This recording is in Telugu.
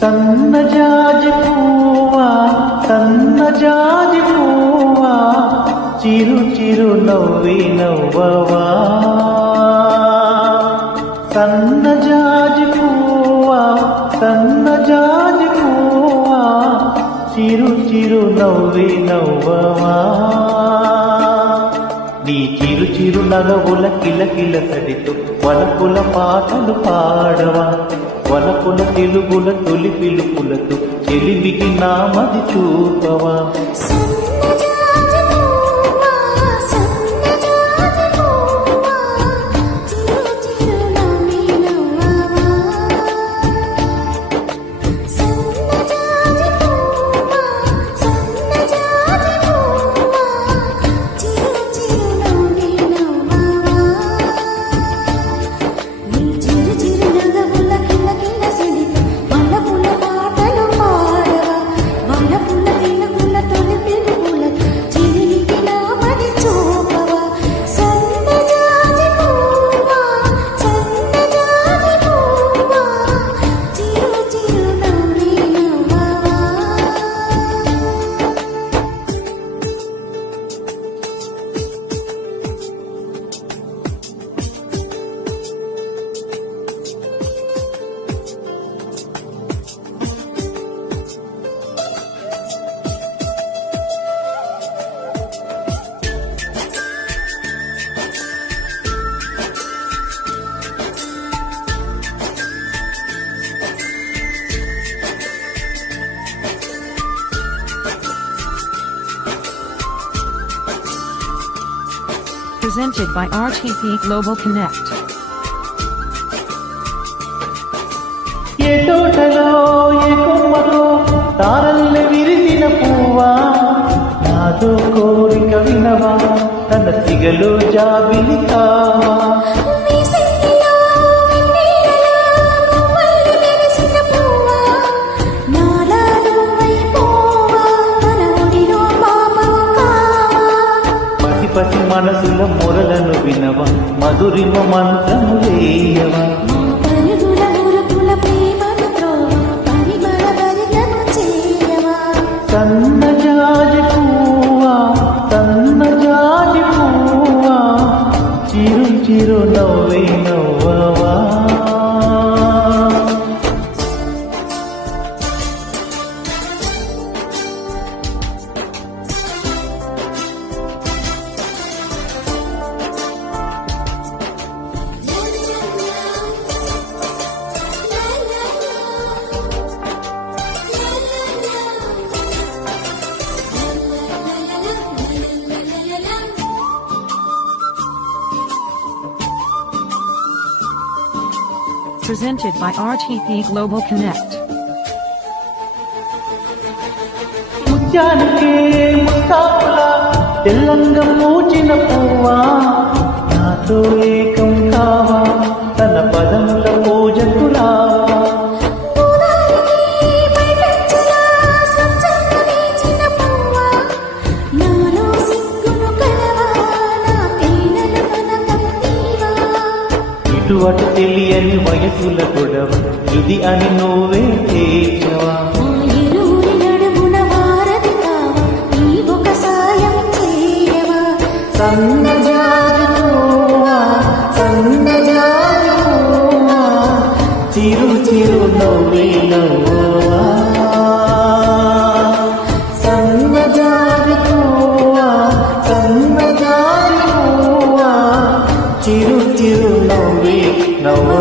సన్నజాజి పువ్వా సన్నజాజి పువ్వా చిరు చిరు నవ్వి నవ్వవా సన్నజాజి పువ్వా సన్నజాజి పువ్వా చిరు చిరు నవ్వి నవ్వవా నీ చిరు చిరు నగవుల కిలకిల సడితో వలపుల పాటలు పాడవా వలపుల తెలుగుల తొలి పిలుపులతో చెలిమికి నామది చూపవా Presented by RTP Global Connect. ఏ తోటలో ఏ కొమ్మలో తారల్ని విరిసిన పువ్వా నాదో కోరిక వినవా తన సిగలో జాబిలి కావా పసి మనసుల మొరలను వినవా మధురిమ మంత్రము వేయవా సన్నజాజి పువ్వా సన్నజాజి పువ్వా చిరు చిరు నవ్వే నవ్వవా Presented by RTP Global Connect. ముత్యానికే ముస్తాపులా తెల్లంగా పూచిన పువ్వా నాతో ఏకం కావా తన పదముల పూజకు రావా ఇటువంటి తెలియని వయసుల గొడవ ఇది అని నువ్వే తేల్చవా సన్నజాజి పువ్వా సన్నజాజి పువ్వా చిరు చిరు నవ్వే నవ్వవా సన్నజాజి పువ్వా సన్నజాజి పువ్వా చిరు చిరు నవ్వే నవ్వవా